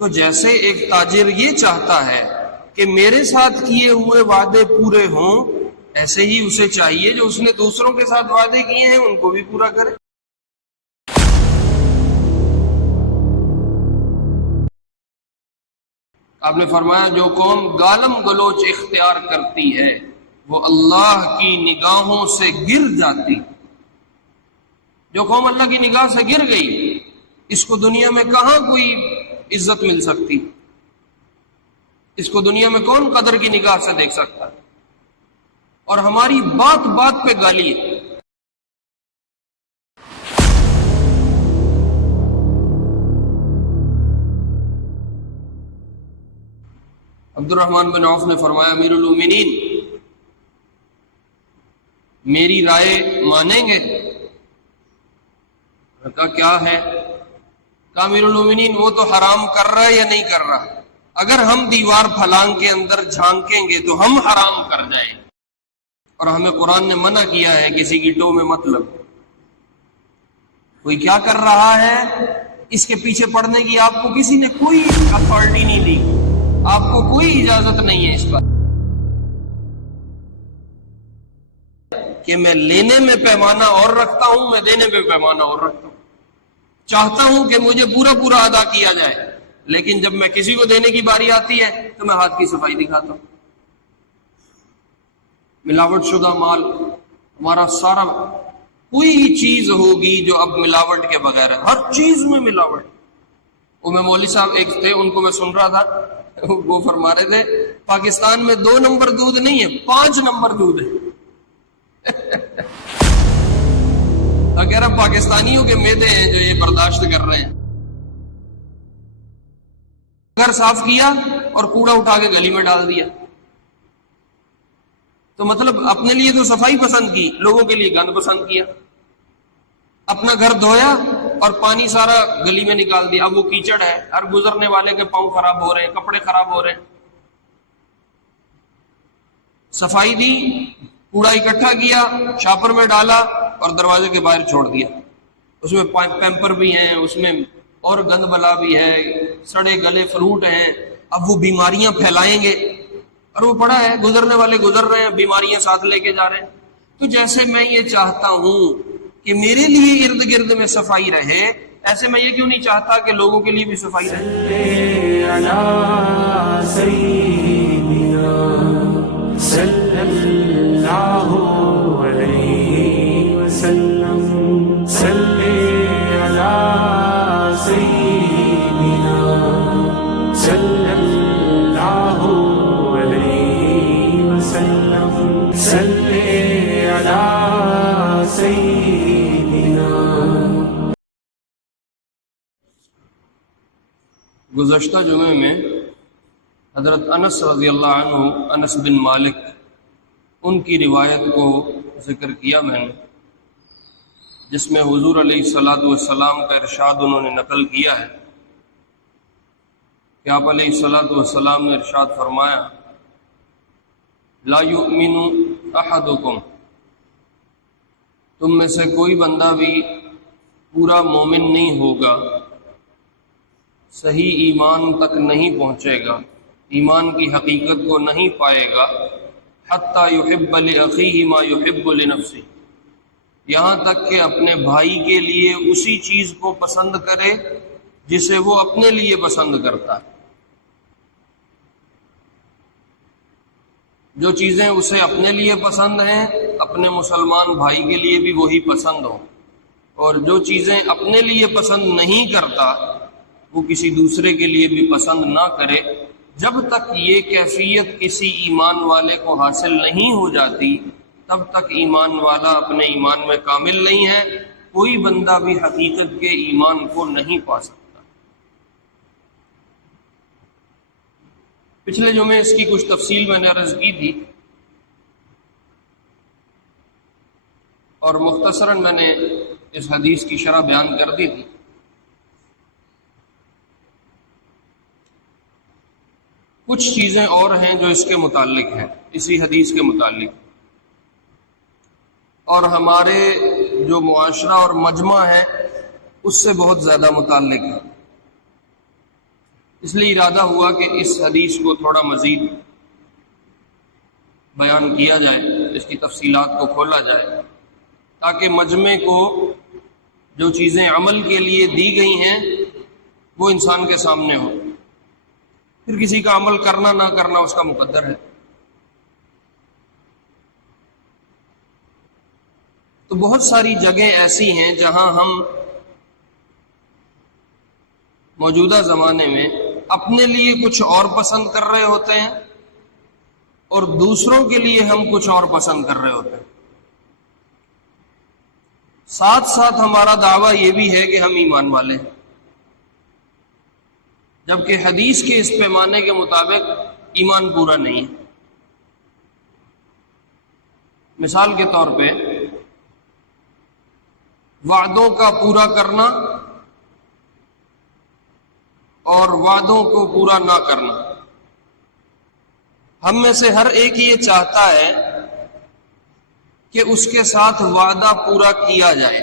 تو جیسے ایک تاجر یہ چاہتا ہے کہ میرے ساتھ کیے ہوئے وعدے پورے ہوں، ایسے ہی اسے چاہیے جو اس نے دوسروں کے ساتھ وعدے کیے ہیں ان کو بھی پورا کرے۔ آپ نے فرمایا جو قوم گالم گلوچ اختیار کرتی ہے وہ اللہ کی نگاہوں سے گر جاتی۔ جو قوم اللہ کی نگاہ سے گر گئی، اس کو دنیا میں کہاں کوئی عزت مل سکتی؟ اس کو دنیا میں کون قدر کی نگاہ سے دیکھ سکتا؟ اور ہماری بات بات پہ گالی ہے۔ عبد الرحمن بن عوف نے فرمایا امیر المومنین میری رائے مانیں گے؟ کہا کیا ہے؟ کہا امیر المومنین وہ تو حرام کر رہا ہے یا نہیں کر رہا؟ اگر ہم دیوار پھلانگ کے اندر جھانکیں گے تو ہم حرام کر جائیں گے، اور ہمیں قرآن نے منع کیا ہے کسی کی ٹو میں مطلب۔ کوئی کیا کر رہا ہے اس کے پیچھے پڑنے کی آپ کو کسی نے کوئی اتھارٹی نہیں دی، آپ کو کوئی اجازت نہیں ہے اس پر کہ میں لینے میں پیمانہ اور رکھتا ہوں، میں دینے میں پیمانہ اور رکھتا ہوں۔ چاہتا ہوں کہ مجھے پورا پورا ادا کیا جائے، لیکن جب میں کسی کو دینے کی باری آتی ہے تو میں ہاتھ کی صفائی دکھاتا ہوں۔ ملاوٹ شدہ مال ہمارا سارا، کوئی چیز ہوگی جو اب ملاوٹ کے بغیر ہے، ہر چیز میں ملاوٹ۔ وہ میں مولوی صاحب ایک تھے، ان کو میں سن رہا تھا، وہ فرما رہے تھے پاکستان میں 2 نمبر دودھ نہیں ہے، 5 نمبر دودھ ہے۔ کہہ رہا پاکستانیوں کے معدے ہیں جو یہ برداشت کر رہے ہیں۔ گھر صاف کیا اور کوڑا اٹھا کے گلی میں ڈال دیا، تو مطلب اپنے لیے تو صفائی پسند کی، لوگوں کے لیے گند پسند کیا۔ اپنا گھر دھویا اور پانی سارا گلی میں نکال دیا، اب وہ کیچڑ ہے، ہر گزرنے والے کے پاؤں خراب ہو رہے ہیں، کپڑے خراب ہو رہے ہیں۔ صفائی دی، کوڑا اکٹھا کیا، شاپر میں ڈالا اور دروازے کے باہر چھوڑ دیا۔ اس میں پیمپر بھی ہیں، اس میں اور گند بلا بھی ہے، سڑے گلے فروٹ ہیں، اب وہ بیماریاں پھیلائیں گے، اور وہ پڑا ہے، گزرنے والے گزر رہے ہیں، بیماریاں ساتھ لے کے جا رہے ہیں۔ تو جیسے میں یہ چاہتا ہوں کہ میرے لیے ارد گرد میں صفائی رہے، ایسے میں یہ کیوں نہیں چاہتا کہ لوگوں کے لیے بھی صفائی رہے؟ صلی اللہ علیہ وسلم، صلی علی سیدنا، صلی اللہ علیہ وسلم، صلی علی سیدنا۔ گزشتہ جمعے میں حضرت انس رضی اللہ عنہ، انس بن مالک، ان کی روایت کو ذکر کیا میں نے، جس میں حضور علیہ الصلوۃ والسلام کا ارشاد انہوں نے نقل کیا ہے کہ آپ علیہ الصلوۃ والسلام نے ارشاد فرمایا لا یؤمن احدکم، تم میں سے کوئی بندہ بھی پورا مومن نہیں ہوگا، صحیح ایمان تک نہیں پہنچے گا، ایمان کی حقیقت کو نہیں پائے گا، حتی یحب لأخیہ ما یحب لنفسہ، یہاں تک کہ اپنے بھائی کے لیے اسی چیز کو پسند کرے جسے وہ اپنے لیے پسند کرتا ہے۔ جو چیزیں اسے اپنے لیے پسند ہیں اپنے مسلمان بھائی کے لیے بھی وہی پسند ہوں، اور جو چیزیں اپنے لیے پسند نہیں کرتا وہ کسی دوسرے کے لیے بھی پسند نہ کرے۔ جب تک یہ کیفیت کسی ایمان والے کو حاصل نہیں ہو جاتی تب تک ایمان والا اپنے ایمان میں کامل نہیں ہے، کوئی بندہ بھی حقیقت کے ایمان کو نہیں پا سکتا۔ پچھلے جمعے اس کی کچھ تفصیل میں نے عرض کی تھی، اور مختصراً میں نے اس حدیث کی شرح بیان کر دی تھی۔ کچھ چیزیں اور ہیں جو اس کے متعلق ہیں، اسی حدیث کے متعلق، اور ہمارے جو معاشرہ اور مجمع ہے اس سے بہت زیادہ متعلق ہے۔ اس لیے ارادہ ہوا کہ اس حدیث کو تھوڑا مزید بیان کیا جائے، اس کی تفصیلات کو کھولا جائے، تاکہ مجمع کو جو چیزیں عمل کے لیے دی گئی ہیں وہ انسان کے سامنے ہو، پھر کسی کا عمل کرنا نہ کرنا اس کا مقدر ہے۔ تو بہت ساری جگہیں ایسی ہیں جہاں ہم موجودہ زمانے میں اپنے لیے کچھ اور پسند کر رہے ہوتے ہیں اور دوسروں کے لیے ہم کچھ اور پسند کر رہے ہوتے ہیں۔ ساتھ ساتھ ہمارا دعویٰ یہ بھی ہے کہ ہم ایمان والے ہیں، جبکہ حدیث کے اس پیمانے کے مطابق ایمان پورا نہیں ہے۔ مثال کے طور پہ وعدوں کا پورا کرنا اور وعدوں کو پورا نہ کرنا، ہم میں سے ہر ایک یہ چاہتا ہے کہ اس کے ساتھ وعدہ پورا کیا جائے،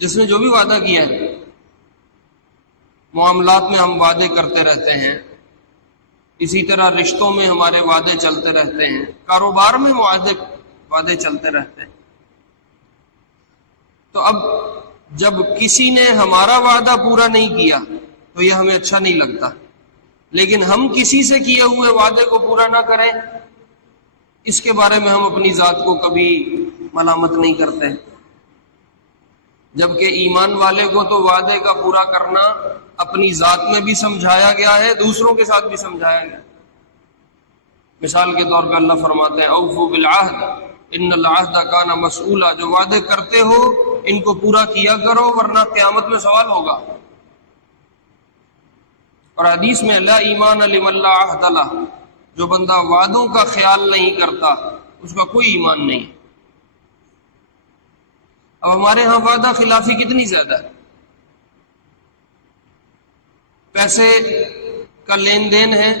جس نے جو بھی وعدہ کیا ہے۔ معاملات میں ہم وعدے کرتے رہتے ہیں، اسی طرح رشتوں میں ہمارے وعدے چلتے رہتے ہیں، کاروبار میں وعدے چلتے رہتے ہیں۔ تو اب جب کسی نے ہمارا وعدہ پورا نہیں کیا تو یہ ہمیں اچھا نہیں لگتا، لیکن ہم کسی سے کیے ہوئے وعدے کو پورا نہ کریں، اس کے بارے میں ہم اپنی ذات کو کبھی ملامت نہیں کرتے۔ جبکہ ایمان والے کو تو وعدے کا پورا کرنا اپنی ذات میں بھی سمجھایا گیا ہے، دوسروں کے ساتھ بھی سمجھایا گیا۔ مثال کے طور پہ اللہ فرماتے ہیں اوفوا بالعہد ان العہد کان مسئولا، جو وعدے کرتے ہو ان کو پورا کیا کرو ورنہ قیامت میں سوال ہوگا۔ اور حدیث میں لا ایمان لمن لا عہد لہ، جو بندہ وعدوں کا خیال نہیں کرتا اس کا کوئی ایمان نہیں۔ اب ہمارے ہاں وعدہ خلافی کتنی زیادہ ہے۔ پیسے کا لین دین ہے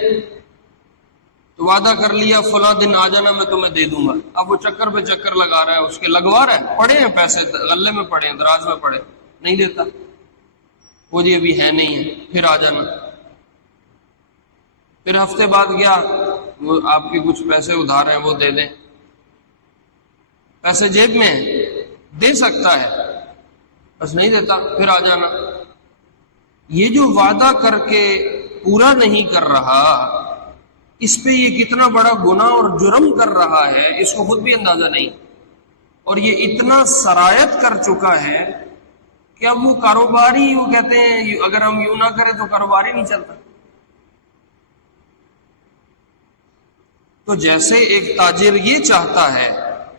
تو وعدہ کر لیا فلاں دن آ جانا میں تمہیں دے دوں گا، اب وہ چکر پہ چکر لگا رہا ہے، اس کے لگوا رہا ہے، پڑے ہیں پیسے غلے میں پڑے ہیں، دراز میں پڑے، نہیں دیتا، وہ جی ابھی ہے نہیں ہے، پھر آ جانا۔ پھر ہفتے بعد گیا، وہ آپ کے کچھ پیسے ادھار ہیں وہ دے دیں، پیسے جیب میں ہیں، دے سکتا ہے بس نہیں دیتا، پھر آ جانا۔ یہ جو وعدہ کر کے پورا نہیں کر رہا، اس پہ یہ کتنا بڑا گناہ اور جرم کر رہا ہے اس کو خود بھی اندازہ نہیں، اور یہ اتنا سرایت کر چکا ہے کہ اب وہ کاروباری، وہ کہتے ہیں اگر ہم یوں نہ کریں تو کاروبار ہی نہیں چلتا۔ تو جیسے ایک تاجر یہ چاہتا ہے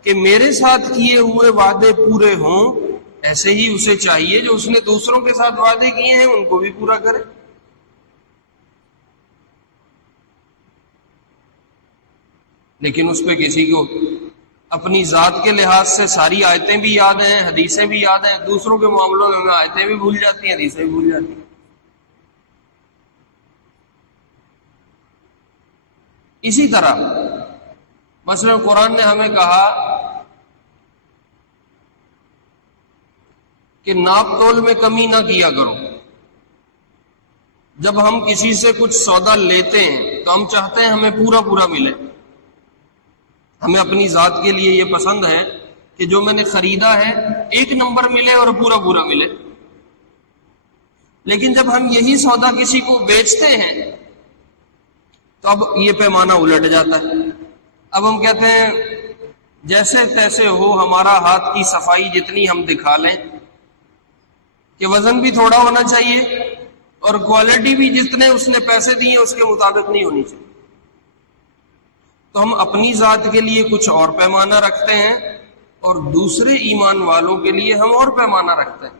کہ میرے ساتھ کیے ہوئے وعدے پورے ہوں، ایسے ہی اسے چاہیے جو اس نے دوسروں کے ساتھ وعدے کیے ہیں ان کو بھی پورا کرے۔ لیکن اس پہ کسی کو اپنی ذات کے لحاظ سے ساری آیتیں بھی یاد ہیں، حدیثیں بھی یاد ہیں، دوسروں کے معاملوں میں آیتیں بھی بھول جاتی ہیں، حدیثیں بھی بھول جاتی ہیں۔ اسی طرح مثلا قرآن نے ہمیں کہا کہ ناپ تول میں کمی نہ کیا کرو۔ جب ہم کسی سے کچھ سودا لیتے ہیں تو ہم چاہتے ہیں ہمیں پورا پورا ملے، ہمیں اپنی ذات کے لیے یہ پسند ہے کہ جو میں نے خریدا ہے ایک نمبر ملے اور پورا پورا ملے۔ لیکن جب ہم یہی سودا کسی کو بیچتے ہیں تو اب یہ پیمانہ الٹ جاتا ہے۔ اب ہم کہتے ہیں جیسے تیسے ہو، ہمارا ہاتھ کی صفائی جتنی ہم دکھا لیں کہ وزن بھی تھوڑا ہونا چاہیے اور کوالٹی بھی جتنے اس نے پیسے دیے اس کے مطابق نہیں ہونی چاہیے۔ تو ہم اپنی ذات کے لیے کچھ اور پیمانہ رکھتے ہیں اور دوسرے ایمان والوں کے لیے ہم اور پیمانہ رکھتے ہیں۔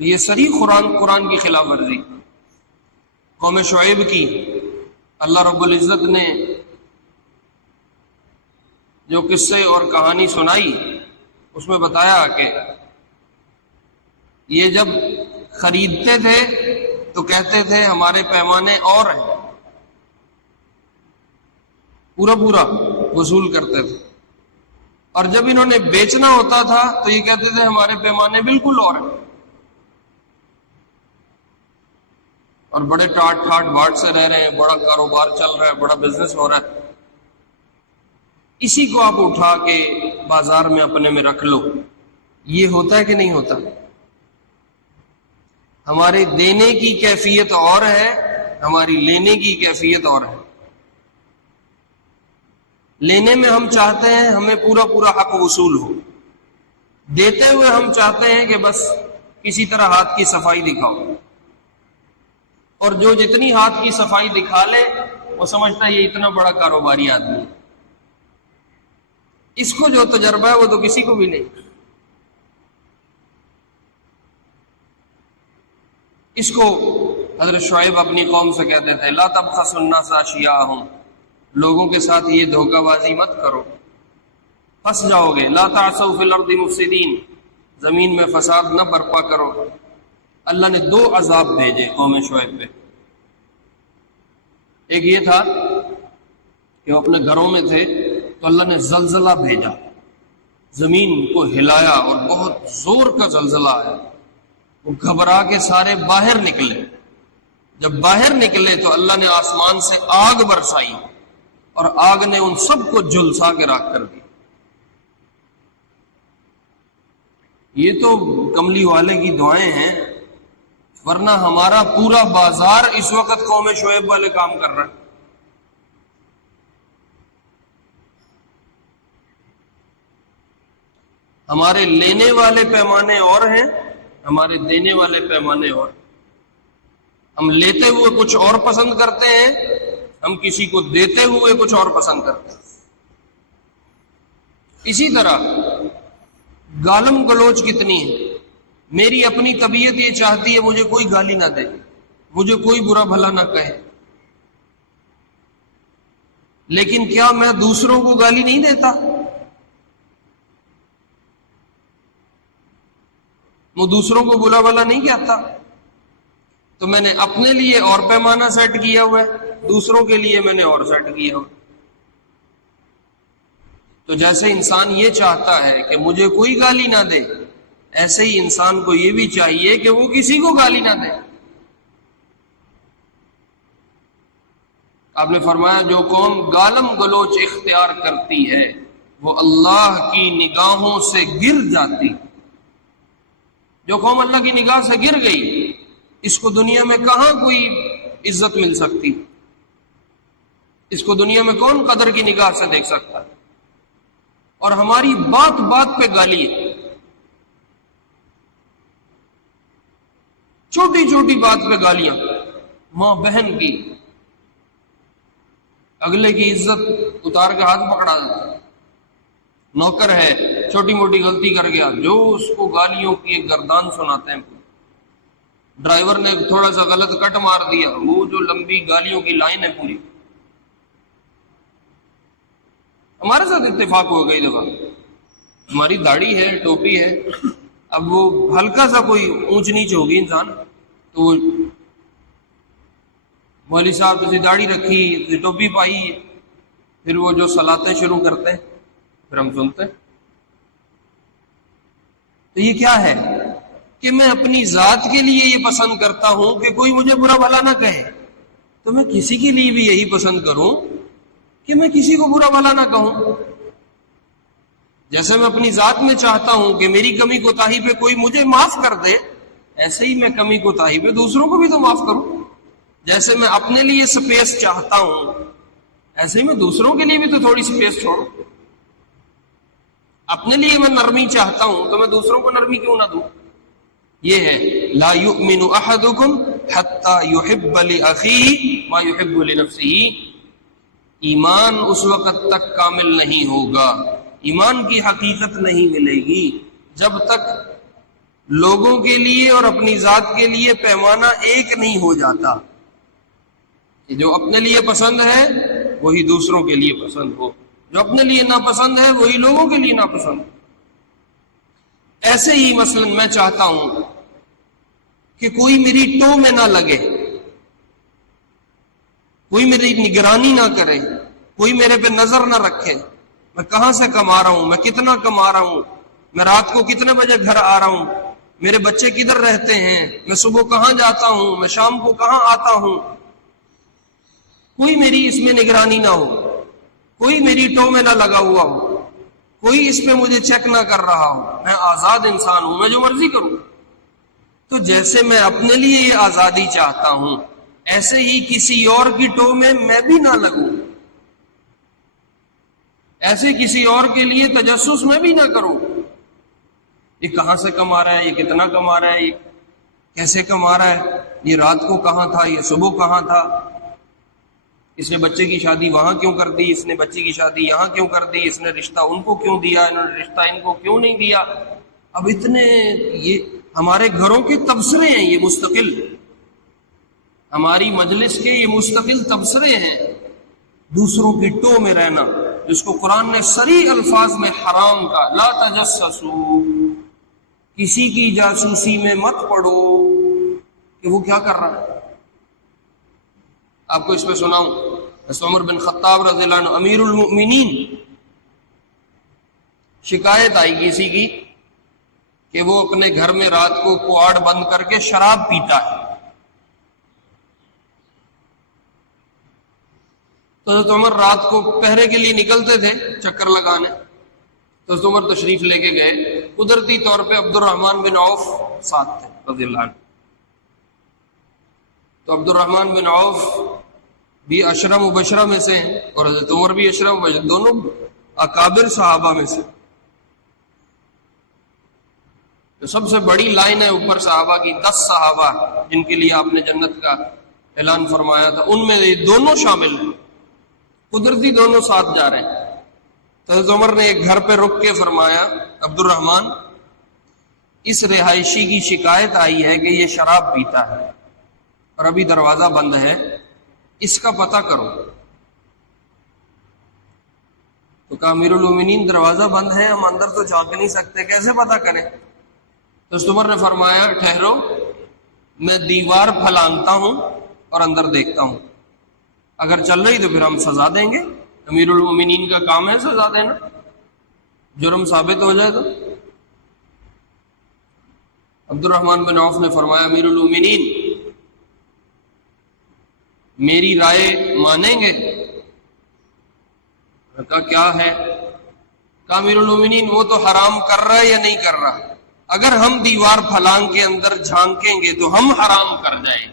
یہ صریح قرآن کی خلاف ورزی۔ قوم شعیب کی اللہ رب العزت نے جو قصے اور کہانی سنائی اس میں بتایا کہ یہ جب خریدتے تھے تو کہتے تھے ہمارے پیمانے اور ہیں، پورا پورا وصول کرتے تھے، اور جب انہوں نے بیچنا ہوتا تھا تو یہ کہتے تھے ہمارے پیمانے بالکل اور ہیں۔ اور بڑے ٹاٹ ٹھاٹ باٹ سے رہ رہے ہیں، بڑا کاروبار چل رہا ہے، بڑا بزنس ہو رہا ہے، اسی کو آپ اٹھا کے بازار میں اپنے میں رکھ لو، یہ ہوتا ہے کہ نہیں ہوتا؟ ہمارے دینے کی کیفیت اور ہے، ہماری لینے کی کیفیت اور ہے۔ لینے میں ہم چاہتے ہیں ہمیں پورا پورا حق وصول ہو، دیتے ہوئے ہم چاہتے ہیں کہ بس کسی طرح ہاتھ کی صفائی دکھاؤ، اور جو جتنی ہاتھ کی صفائی دکھا لے وہ سمجھتا ہے یہ اتنا بڑا کاروباری آدمی ہے، اس کو جو تجربہ ہے وہ تو کسی کو بھی نہیں۔ اس کو حضرت شعیب اپنی قوم سے کہتے تھے لا تبخسوا الناس اشیاءہم، لوگوں کے ساتھ یہ دھوکہ بازی مت کرو، پھنس جاؤ گے۔ لا تعثوا فی الارض مفسدین، زمین میں فساد نہ برپا کرو۔ اللہ نے 2 عذاب بھیجے قوم شعیب پہ۔ ایک یہ تھا کہ وہ اپنے گھروں میں تھے تو اللہ نے زلزلہ بھیجا، زمین کو ہلایا اور بہت زور کا زلزلہ آیا، وہ گھبرا کے سارے باہر نکلے۔ جب باہر نکلے تو اللہ نے آسمان سے آگ برسائی اور آگ نے ان سب کو جھلسا کے راکھ کر دی۔ یہ تو کملی والے کی دعائیں ہیں، ورنہ ہمارا پورا بازار اس وقت قوم شعیب والے کام کر رہا ہے۔ ہمارے لینے والے پیمانے اور ہیں، ہمارے دینے والے پیمانے اور۔ ہم لیتے ہوئے کچھ اور پسند کرتے ہیں، ہم کسی کو دیتے ہوئے کچھ اور پسند کرتے ہیں۔ اسی طرح گالم گلوچ کتنی ہے، میری اپنی طبیعت یہ چاہتی ہے مجھے کوئی گالی نہ دے، مجھے کوئی برا بھلا نہ کہے، لیکن کیا میں دوسروں کو گالی نہیں دیتا؟ وہ دوسروں کو برا بھلا نہیں کہتا، تو میں نے اپنے لیے اور پیمانہ سیٹ کیا ہوا ہے، دوسروں کے لیے میں نے اور سیٹ کیا ہوا۔ تو جیسے انسان یہ چاہتا ہے کہ مجھے کوئی گالی نہ دے، ایسے ہی انسان کو یہ بھی چاہیے کہ وہ کسی کو گالی نہ دے۔ آپ نے فرمایا جو قوم گالم گلوچ اختیار کرتی ہے وہ اللہ کی نگاہوں سے گر جاتی۔ جو قوم اللہ کی نگاہ سے گر گئی، اس کو دنیا میں کہاں کوئی عزت مل سکتی؟ اس کو دنیا میں کون قدر کی نگاہ سے دیکھ سکتا؟ اور ہماری بات بات پہ گالی ہے، چھوٹی چھوٹی بات پہ گالیاں، ماں بہن کی، اگلے کی عزت اتار کے ہاتھ پکڑا دیتا۔ نوکر ہے، چھوٹی موٹی غلطی کر گیا، جو اس کو گالیوں کی ایک گردان سناتے ہیں۔ ڈرائیور نے تھوڑا سا غلط کٹ مار دیا، وہ جو لمبی گالیوں کی لائن ہے پوری۔ ہمارے ساتھ اتفاق ہو گئی دفعہ، ہماری داڑھی ہے، ٹوپی ہے، اب وہ ہلکا سا کوئی اونچ نیچ ہوگی انسان تو وہ مولوی صاحب کسی داڑھی رکھی، کسی ٹوپی پائی، پھر وہ جو صلاتیں شروع کرتے ہیں، پھر ہم سنتے ہیں۔ تو یہ کیا ہے کہ میں اپنی ذات کے لیے یہ پسند کرتا ہوں کہ کوئی مجھے برا بھلا نہ کہے، تو میں کسی کے لیے بھی یہی پسند کروں کہ میں کسی کو برا بھلا نہ کہوں۔ جیسے میں اپنی ذات میں چاہتا ہوں کہ میری کمی کوتاہی پہ کوئی مجھے معاف کر دے، ایسے ہی میں کمی کوتاہی پہ دوسروں کو بھی تو معاف کروں۔ جیسے میں اپنے لیے سپیس چاہتا ہوں، ایسے ہی میں دوسروں کے لیے بھی تو تھوڑی سپیس چھوڑوں۔ اپنے لیے میں نرمی چاہتا ہوں تو میں دوسروں کو نرمی کیوں نہ دوں؟ یہ ہے لا یؤمن احدکم حتی یحب لاخیہ ما یحب لنفسہ۔ ایمان اس وقت تک کامل نہیں ہوگا، ایمان کی حقیقت نہیں ملے گی جب تک لوگوں کے لیے اور اپنی ذات کے لیے پیمانہ ایک نہیں ہو جاتا۔ جو اپنے لیے پسند ہے وہی دوسروں کے لیے پسند ہو، جو اپنے لیے ناپسند ہے وہی لوگوں کے لیے ناپسند ہو۔ ایسے ہی مثلا میں چاہتا ہوں کہ کوئی میری ٹو میں نہ لگے، کوئی میری نگرانی نہ کرے، کوئی میرے پہ نظر نہ رکھے، میں کہاں سے کما رہا ہوں، میں کتنا کما رہا ہوں، میں رات کو کتنے بجے گھر آ رہا ہوں، میرے بچے کدھر رہتے ہیں، میں صبح کہاں جاتا ہوں، میں شام کو کہاں آتا ہوں، کوئی میری اس میں نگرانی نہ ہو، کوئی میری ٹو میں نہ لگا ہوا ہو، کوئی اس پہ مجھے چیک نہ کر رہا ہو، میں آزاد انسان ہوں، میں جو مرضی کروں۔ تو جیسے میں اپنے لیے یہ آزادی چاہتا ہوں، ایسے ہی کسی اور کی ٹو میں بھی نہ لگوں، ایسے کسی اور کے لیے تجسس میں بھی نہ کروں، یہ کہاں سے کما رہا ہے، یہ کتنا کما رہا ہے، یہ کیسے کما رہا ہے، یہ رات کو کہاں تھا، یہ صبح کہاں تھا، اس نے بچے کی شادی وہاں کیوں کر دی، اس نے بچی کی شادی یہاں کیوں کر دی، اس نے رشتہ ان کو کیوں دیا، انہوں نے رشتہ ان کو کیوں نہیں دیا۔ اب اتنے یہ ہمارے گھروں کے تبصرے ہیں، یہ مستقل ہماری مجلس کے یہ مستقل تبصرے ہیں، دوسروں کی ٹو میں رہنا، جس کو قرآن نے صریح الفاظ میں حرام کا، لا تجسسوا، کسی کی جاسوسی میں مت پڑو کہ وہ کیا کر رہا ہے۔ آپ کو اس میں سناؤں، عمر بن خطاب رضی اللہ عنہ امیر المؤمنین، شکایت آئی کسی کی کہ وہ اپنے گھر میں رات کو کواڑ بند کر کے شراب پیتا ہے، تو حضرت عمر رات کو پہرے کے لیے نکلتے تھے چکر لگانے، تو حضرت عمر تشریف لے کے گئے، قدرتی طور پہ عبد الرحمن بن عوف ساتھ تھے رضی اللہ عنہ، تو عبد الرحمن بن عوف بھی عشرہ مبشرہ میں سے ہیں اور حضرت عمر بھی عشرہ مبشرہ، دونوں اکابر صحابہ میں سے۔ تو سب سے بڑی لائن ہے اوپر صحابہ کی، 10 صحابہ جن کے لیے آپ نے جنت کا اعلان فرمایا تھا، ان میں یہ دونوں شامل ہیں، قدرتی دونوں ساتھ جا رہے ہیں۔ تو حضرت عمر نے ایک گھر پہ رک کے فرمایا، عبد الرحمن، اس رہائشی کی شکایت آئی ہے کہ یہ شراب پیتا ہے اور ابھی دروازہ بند ہے، اس کا پتہ کرو۔ تو کہا امیر المومنین دروازہ بند ہے، ہم اندر تو جھانک نہیں سکتے، کیسے پتہ کریں؟ تو حضرت عمر نے فرمایا ٹھہرو، میں دیوار پھلانگتا ہوں اور اندر دیکھتا ہوں، اگر چل رہی تو پھر ہم سزا دیں گے، امیر المومنین کا کام ہے سزا دینا، جرم ثابت ہو جائے تو۔ عبد الرحمن بن عوف نے فرمایا امیر المومنین میری رائے مانیں گے؟ کہا کیا ہے؟ کہا امیر المومنین وہ تو حرام کر رہا ہے یا نہیں کر رہا؟ اگر ہم دیوار پھلانگ کے اندر جھانکیں گے تو ہم حرام کر جائیں گے،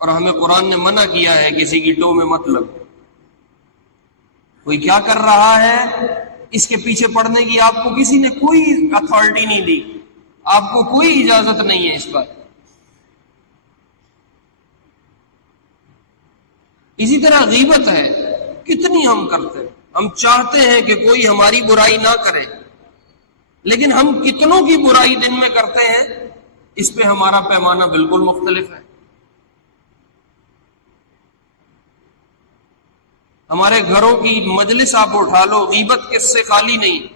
اور ہمیں قرآن نے منع کیا ہے کسی کی ٹو میں مت لگو۔ کوئی کیا کر رہا ہے اس کے پیچھے پڑنے کی آپ کو کسی نے کوئی اتھارٹی نہیں دی، آپ کو کوئی اجازت نہیں ہے اس پر۔ اسی طرح غیبت ہے، کتنی ہم کرتے ہیں، ہم چاہتے ہیں کہ کوئی ہماری برائی نہ کرے، لیکن ہم کتنوں کی برائی دن میں کرتے ہیں، اس پہ ہمارا پیمانہ بالکل مختلف ہے۔ ہمارے گھروں کی مجلس آپ اٹھا لو، غیبت کس سے خالی نہیں،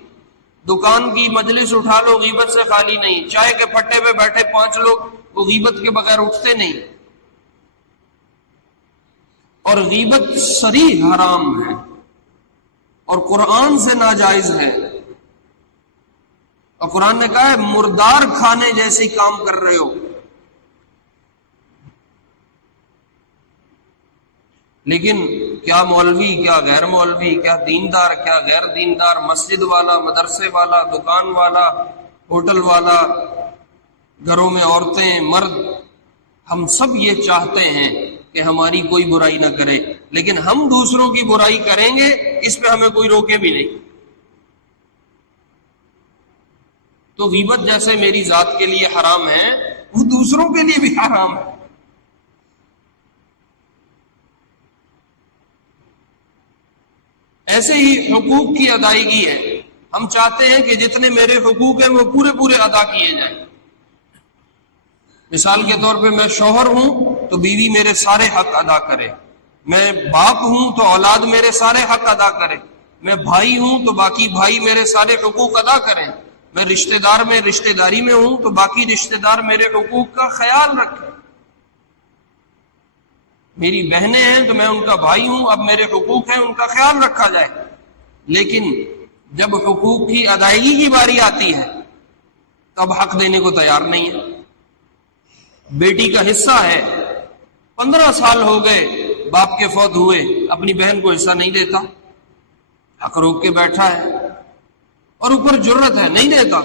دکان کی مجلس اٹھا لو، غیبت سے خالی نہیں، چائے کے پھٹے پہ بیٹھے 5 لوگ وہ غیبت کے بغیر اٹھتے نہیں، اور غیبت صریح حرام ہے اور قرآن سے ناجائز ہے، اور قرآن نے کہا ہے مردار کھانے جیسے کام کر رہے ہو۔ لیکن کیا مولوی، کیا غیر مولوی، کیا دیندار، کیا غیر دیندار، مسجد والا، مدرسے والا، دکان والا، ہوٹل والا، گھروں میں عورتیں، مرد، ہم سب یہ چاہتے ہیں کہ ہماری کوئی برائی نہ کرے، لیکن ہم دوسروں کی برائی کریں گے، اس پہ ہمیں کوئی روکے بھی نہیں۔ تو غیبت جیسے میری ذات کے لیے حرام ہے، وہ دوسروں کے لیے بھی حرام ہے۔ ایسے ہی حقوق کی ادائیگی ہے، ہم چاہتے ہیں کہ جتنے میرے حقوق ہیں وہ پورے ادا کیے جائیں۔ مثال کے طور پہ میں شوہر ہوں تو بیوی میرے سارے حق ادا کرے، میں باپ ہوں تو اولاد میرے سارے حق ادا کرے، میں بھائی ہوں تو باقی بھائی میرے سارے حقوق ادا کریں، میں رشتہ دار میں رشتہ داری میں ہوں تو باقی رشتہ دار میرے حقوق کا خیال رکھیں، میری بہنیں ہیں تو میں ان کا بھائی ہوں، اب میرے حقوق ہیں ان کا خیال رکھا جائے۔ لیکن جب حقوق کی ادائیگی کی باری آتی ہے تب حق دینے کو تیار نہیں ہے. بیٹی کا حصہ ہے، 15 سال ہو گئے باپ کے فوت ہوئے، اپنی بہن کو حصہ نہیں دیتا، حق روک کے بیٹھا ہے اور اوپر جرت ہے نہیں دیتا.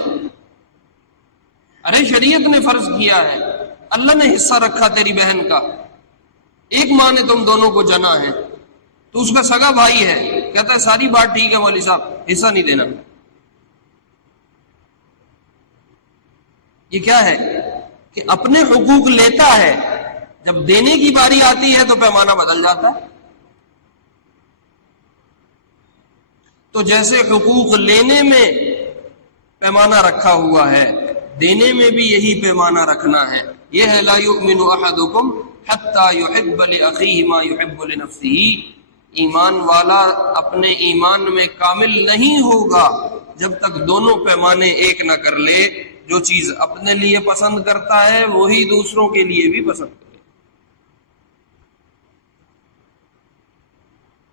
ارے شریعت نے فرض کیا ہے، اللہ نے حصہ رکھا تیری بہن کا، ایک ماں نے تم دونوں کو جنا ہے، تو اس کا سگا بھائی ہے، کہتا ہے ساری بات ٹھیک ہے مولوی صاحب، حصہ نہیں دینا. یہ کیا ہے کہ اپنے حقوق لیتا ہے، جب دینے کی باری آتی ہے تو پیمانہ بدل جاتا ہے. تو جیسے حقوق لینے میں پیمانہ رکھا ہوا ہے، دینے میں بھی یہی پیمانہ رکھنا ہے. یہ ہے لا یؤمن احدکم حتی یحب لاخیہ ما یحب لنفسہ. ایمان والا اپنے ایمان میں کامل نہیں ہوگا جب تک دونوں پیمانے ایک نہ کر لے. جو چیز اپنے لیے پسند کرتا ہے وہی دوسروں کے لیے بھی پسند کرے.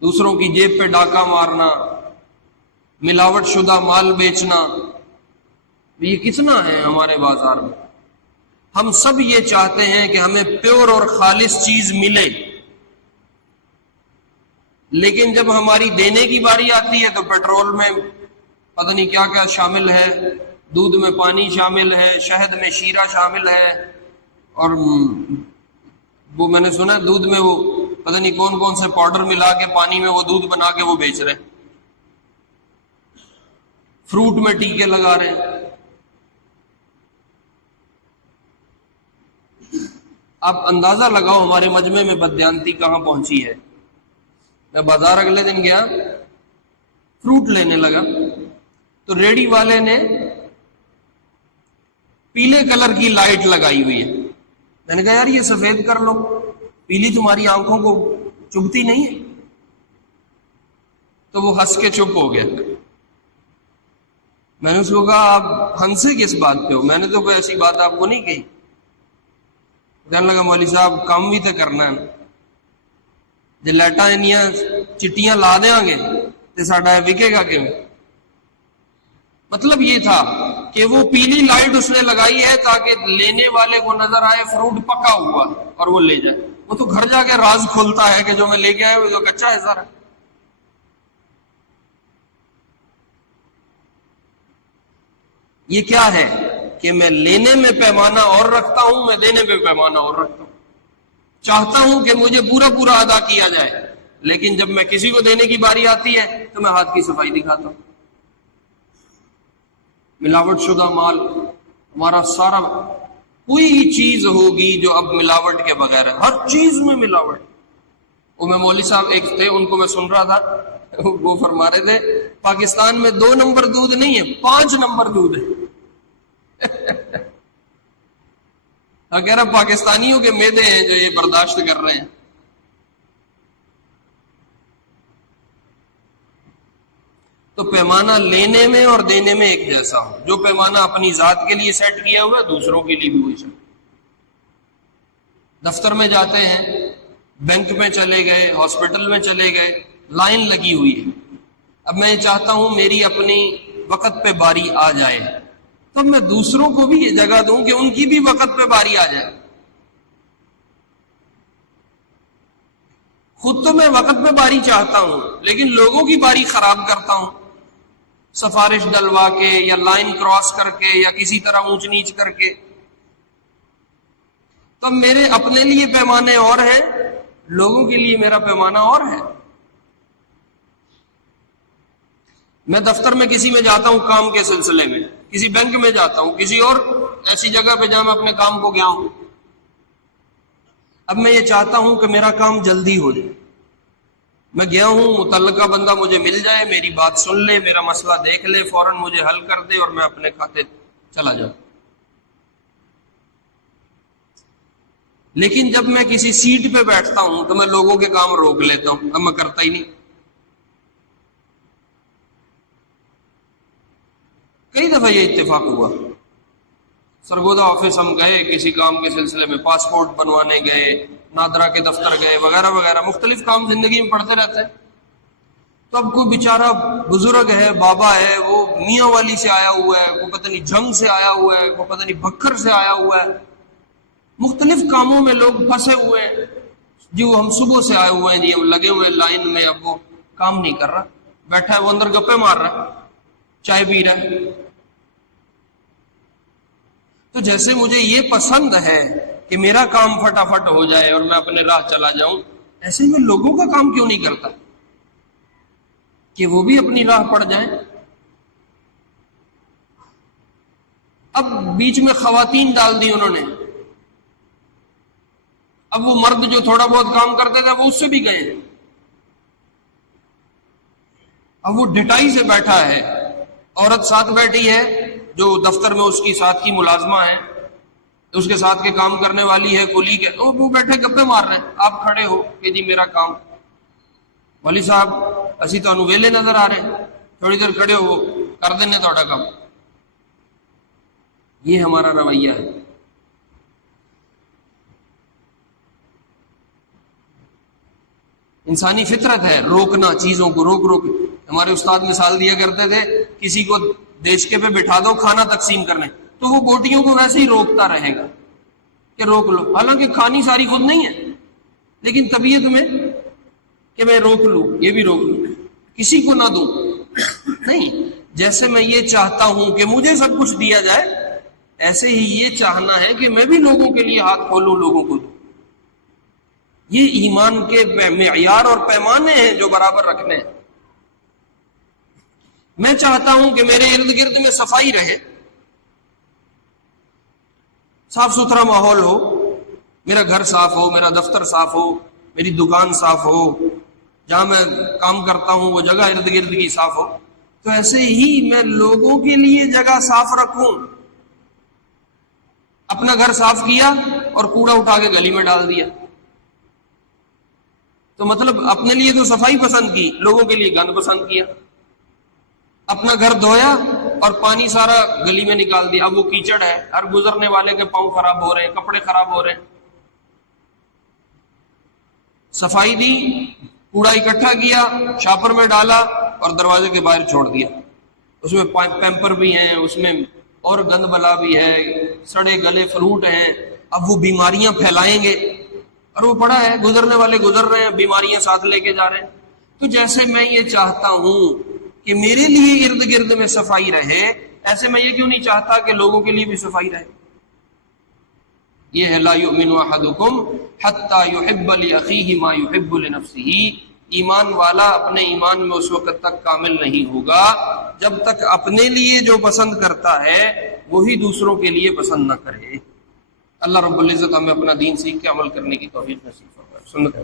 دوسروں کی جیب پہ ڈاکہ مارنا، ملاوٹ شدہ مال بیچنا، یہ کتنا ہے ہمارے بازار میں. ہم سب یہ چاہتے ہیں کہ ہمیں پیور اور خالص چیز ملے، لیکن جب ہماری دینے کی باری آتی ہے تو پیٹرول میں پتہ نہیں کیا کیا شامل ہے، دودھ میں پانی شامل ہے، شہد میں شیرہ شامل ہے، اور وہ میں نے سنا دودھ میں وہ پتہ نہیں کون کون سے پاؤڈر ملا کے پانی میں وہ دودھ بنا کے وہ بیچ رہے ہیں. فروٹ میں ٹیکے لگا رہے ہیں. آپ اندازہ لگاؤ ہمارے مجمع میں بددیانتی کہاں پہنچی ہے. میں بازار اگلے دن گیا، فروٹ لینے لگا تو ریڑی والے نے پیلے کلر کی لائٹ لگائی ہوئی ہے. میں نے کہا یار یہ سفید کر لو، پیلی تمہاری آنکھوں کو چبھتی نہیں ہے. تو وہ ہنس کے چپ ہو گیا. میں نے اس کو کہا آپ ہنسے کس بات پہ ہو؟ میں نے تو کوئی ایسی بات آپ کو نہیں کہی. کہنے لگا مولوی صاحب کام بھی تو کرنا ہے، جی لائٹاں انیاں چٹیاں لا دیں گے تو ساڈا وکے گا کہ. مطلب یہ تھا کہ وہ پیلی لائٹ اس نے لگائی ہے تاکہ لینے والے کو نظر آئے فروٹ پکا ہوا اور وہ لے جائے. وہ تو گھر جا کے راز کھولتا ہے کہ جو میں لے کے آیا وہ تو کچا ہے سارا. یہ کیا ہے کہ میں لینے میں پیمانہ اور رکھتا ہوں، میں دینے میں پیمانہ اور رکھتا ہوں. چاہتا ہوں کہ مجھے پورا پورا ادا کیا جائے، لیکن جب میں کسی کو دینے کی باری آتی ہے تو میں ہاتھ کی صفائی دکھاتا ہوں. ملاوٹ شدہ مال ہمارا سارا، کوئی چیز ہوگی جو اب ملاوٹ کے بغیر ہے، ہر چیز میں ملاوٹ. وہ میں مولوی صاحب ایک تھے، ان کو میں سن رہا تھا، وہ فرما رہے تھے پاکستان میں 2 نمبر دودھ نہیں ہے، 5 نمبر دودھ ہے. کہہ رہا پاکستانیوں کے معدے ہیں جو یہ برداشت کر رہے ہیں. تو پیمانہ لینے میں اور دینے میں ایک جیسا ہو. جو پیمانہ اپنی ذات کے لیے سیٹ کیا ہوا ہے دوسروں کے لیے بھی وہی سیٹ. دفتر میں جاتے ہیں، بینک میں چلے گئے، ہاسپٹل میں چلے گئے، لائن لگی ہوئی ہے. اب میں یہ چاہتا ہوں میری اپنی وقت پہ باری آ جائے، تو میں دوسروں کو بھی یہ جگہ دوں کہ ان کی بھی وقت پہ باری آ جائے. خود تو میں وقت پہ باری چاہتا ہوں لیکن لوگوں کی باری خراب کرتا ہوں، سفارش ڈلوا کے یا لائن کراس کر کے یا کسی طرح اونچ نیچ کر کے. تو میرے اپنے لیے پیمانے اور ہیں، لوگوں کے لیے میرا پیمانہ اور ہے. میں دفتر میں کسی میں جاتا ہوں کام کے سلسلے میں، کسی بینک میں جاتا ہوں، کسی اور ایسی جگہ پہ جہاں میں اپنے کام کو گیا ہوں. اب میں یہ چاہتا ہوں کہ میرا کام جلدی ہو جائے. میں گیا ہوں، متعلقہ بندہ مجھے مل جائے، میری بات سن لے، میرا مسئلہ دیکھ لے، فوراً مجھے حل کر دے اور میں اپنے کھاتے چلا جاؤں. لیکن جب میں کسی سیٹ پہ بیٹھتا ہوں تو میں لوگوں کے کام روک لیتا ہوں، اب میں کرتا ہی نہیں. کئی دفعہ یہ اتفاق ہوا. سرگودا آفس ہم گئے کسی کام کے سلسلے میں، پاسپورٹ بنوانے گئے، نادرا کے دفتر گئے، وغیرہ وغیرہ، مختلف کام زندگی میں پڑھتے رہتے ہیں. تو اب کوئی بیچارہ بزرگ ہے، بابا ہے، وہ میاں والی سے آیا ہوا ہے، وہ پتہ نہیں جنگ سے آیا ہوا ہے، وہ پتہ نہیں بکھر سے آیا ہوا ہے، مختلف کاموں میں لوگ پھنسے ہوئے ہیں، جی وہ ہم صبح سے آئے ہوئے ہیں، جی ہم لگے ہوئے ہیں لائن میں، اب وہ کام نہیں کر رہا، بیٹھا ہے وہ اندر گپے مار رہا ہے، چائے پی رہا ہے۔ تو جیسے مجھے یہ پسند ہے کہ میرا کام فٹافٹ ہو جائے اور میں اپنے راہ چلا جاؤں، ایسے میں لوگوں کا کام کیوں نہیں کرتا کہ وہ بھی اپنی راہ پڑ جائیں؟ اب بیچ میں خواتین ڈال دی انہوں نے، اب وہ مرد جو تھوڑا بہت کام کرتے تھے وہ اس سے بھی گئے ہیں، اب وہ ڈٹائی سے بیٹھا ہے، عورت ساتھ بیٹھی ہے جو دفتر میں اس کی ساتھ کی ملازمہ ہے، اس کے ساتھ کے کام کرنے والی ہے، کولیگ ہے، تو وہ بیٹھے گپے مار رہے ہیں، آپ کھڑے ہو کہ جی میرا کام، والی صاحب اسی تو ویلے نظر آ رہے ہیں، تھوڑی دیر کھڑے ہو کر دینے تھوڑا کام۔ یہ ہمارا رویہ ہے۔ انسانی فطرت ہے روکنا، چیزوں کو روک ہمارے استاد مثال دیا کرتے تھے، کسی کو دیشکے پہ بٹھا دو کھانا تقسیم کرنے، تو وہ بوٹیوں کو ویسے ہی روکتا رہے گا کہ روک لو، حالانکہ کھانی ساری خود نہیں ہے، لیکن طبیعت میں کہ میں روک لوں، یہ بھی روک لوں، کسی کو نہ دوں، نہیں، جیسے میں یہ چاہتا ہوں کہ مجھے سب کچھ دیا جائے، ایسے ہی یہ چاہنا ہے کہ میں بھی لوگوں کے لیے ہاتھ کھولوں، لوگوں کو دوں۔ یہ ایمان کے معیار اور پیمانے ہیں جو برابر رکھنے ہیں۔ میں چاہتا ہوں کہ میرے ارد گرد میں صفائی رہے، صاف ستھرا ماحول ہو، میرا گھر صاف ہو، میرا دفتر صاف ہو، میری دکان صاف ہو، جہاں میں کام کرتا ہوں وہ جگہ ارد گرد کی صاف ہو، تو ایسے ہی میں لوگوں کے لیے جگہ صاف رکھوں۔ اپنا گھر صاف کیا اور کوڑا اٹھا کے گلی میں ڈال دیا، تو مطلب اپنے لیے تو صفائی پسند کی، لوگوں کے لیے گند پسند کیا۔ اپنا گھر دھویا اور پانی سارا گلی میں نکال دیا، اب وہ کیچڑ ہے، ہر گزرنے والے کے پاؤں خراب ہو رہے ہیں، کپڑے خراب ہو رہے ہیں۔ صفائی دی، کوڑا اکٹھا کیا، شاپر میں ڈالا اور دروازے کے باہر چھوڑ دیا، اس میں پیمپر بھی ہیں، اس میں اور گند بلا بھی ہے، سڑے گلے فروٹ ہیں، اب وہ بیماریاں پھیلائیں گے، اور وہ پڑا ہے، گزرنے والے گزر رہے ہیں، بیماریاں ساتھ لے کے جا رہے ہیں۔ تو جیسے میں یہ چاہتا ہوں کہ میرے لیے ارد گرد میں صفائی رہے، ایسے میں یہ کیوں نہیں چاہتا کہ لوگوں کے لیے بھی صفائی رہے؟ یہ ہے لا یؤمن احدکم حتی یحب لاخیہ ما یحب لنفسہ۔ ایمان والا اپنے ایمان میں اس وقت تک کامل نہیں ہوگا جب تک اپنے لیے جو پسند کرتا ہے وہی دوسروں کے لیے پسند نہ کرے۔ اللہ رب العزت ہمیں اپنا دین سیکھ کے عمل کرنے کی توفیق نصیب فرمائے۔ سنت ہے۔